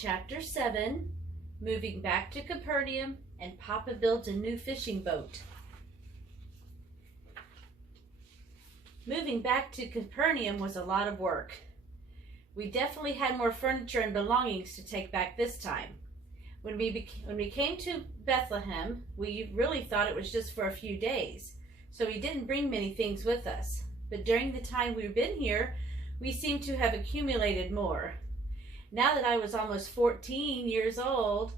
Chapter 7, Moving Back to Capernaum, and Papa builds a new fishing boat. Moving back to Capernaum was a lot of work. We definitely had more furniture and belongings to take back this time. When we came to Bethlehem, we really thought it was just for a few days, so we didn't bring many things with us. But during the time we've been here, we seem to have accumulated more. Now that I was almost 14 years old,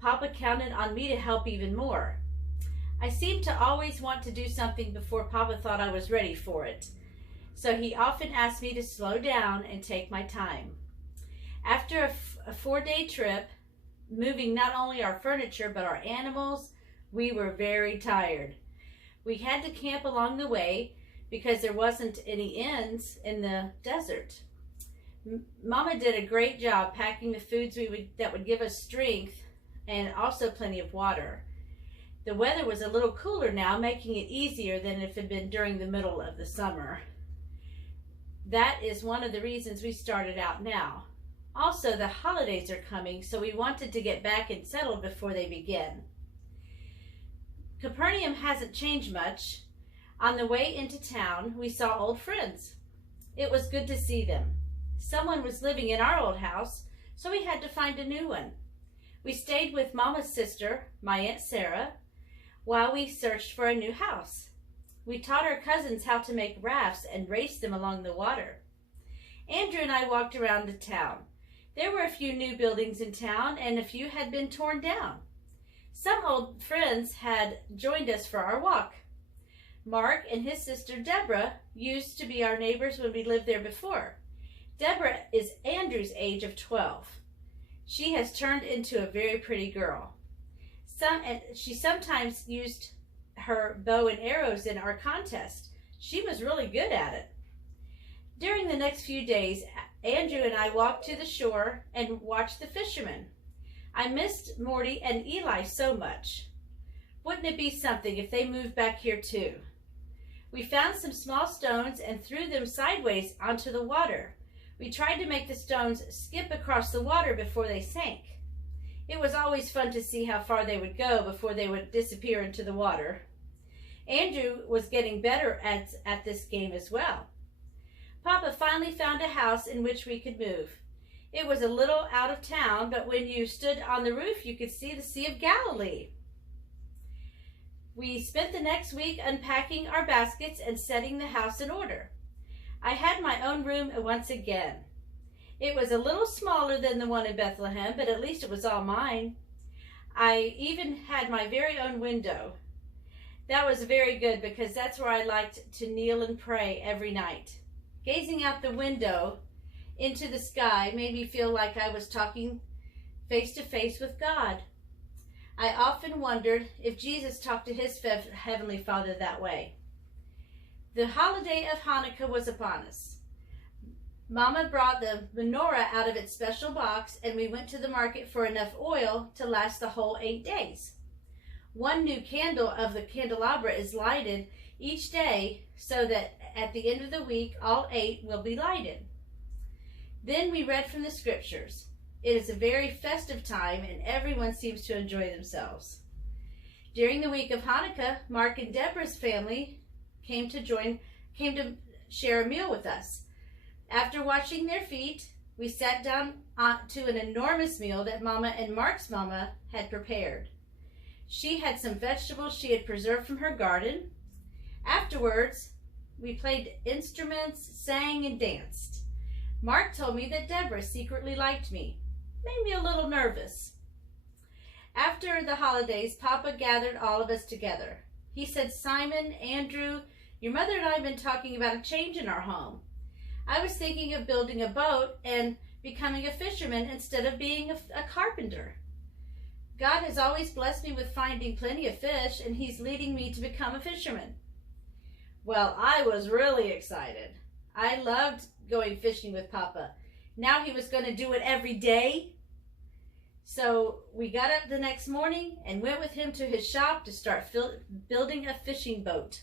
Papa counted on me to help even more. I seemed to always want to do something before Papa thought I was ready for it, so he often asked me to slow down and take my time. After a 4-day trip, moving not only our furniture but our animals, we were very tired. We had to camp along the way because there wasn't any inns in the desert. Mama did a great job packing the foods that would give us strength and also plenty of water. The weather was a little cooler now, making it easier than if it had been during the middle of the summer. That is one of the reasons we started out now. Also, the holidays are coming, so we wanted to get back and settled before they begin. Capernaum hasn't changed much. On the way into town, we saw old friends. It was good to see them. Someone was living in our old house, so we had to find a new one. We stayed with Mama's sister, my Aunt Sarah, while we searched for a new house. We taught our cousins how to make rafts and race them along the water. Andrew and I walked around the town. There were a few new buildings in town, and a few had been torn down. Some old friends had joined us for our walk. Mark and his sister Deborah used to be our neighbors when we lived there before. Deborah is Andrew's age of 12. She has turned into a very pretty girl. She sometimes used her bow and arrows in our contest. She was really good at it. During the next few days, Andrew and I walked to the shore and watched the fishermen. I missed Morty and Eli so much. Wouldn't it be something if they moved back here too? We found some small stones and threw them sideways onto the water. We tried to make the stones skip across the water before they sank. It was always fun to see how far they would go before they would disappear into the water. Andrew was getting better at this game as well. Papa finally found a house in which we could move. It was a little out of town, but when you stood on the roof, you could see the Sea of Galilee. We spent the next week unpacking our baskets and setting the house in order. I had my own room once again. It was a little smaller than the one in Bethlehem, but at least it was all mine. I even had my very own window. That was very good because that's where I liked to kneel and pray every night. Gazing out the window into the sky made me feel like I was talking face to face with God. I often wondered if Jesus talked to his Heavenly Father that way. The holiday of Hanukkah was upon us. Mama brought the menorah out of its special box, and we went to the market for enough oil to last the whole 8 days. One new candle of the candelabra is lighted each day so that at the end of the week, all 8 will be lighted. Then we read from the scriptures. It is a very festive time, and everyone seems to enjoy themselves. During the week of Hanukkah, Mark and Deborah's family came to share a meal with us. After washing their feet, we sat down to an enormous meal that Mama and Mark's mama had prepared. She had some vegetables she had preserved from her garden. Afterwards, we played instruments, sang, and danced. Mark told me that Deborah secretly liked me. Made me a little nervous. After the holidays, Papa gathered all of us together. He said, "Simon, Andrew, your mother and I have been talking about a change in our home. I was thinking of building a boat and becoming a fisherman instead of being a carpenter. God has always blessed me with finding plenty of fish, and he's leading me to become a fisherman." Well, I was really excited. I loved going fishing with Papa. Now he was going to do it every day. So we got up the next morning and went with him to his shop to start building a fishing boat.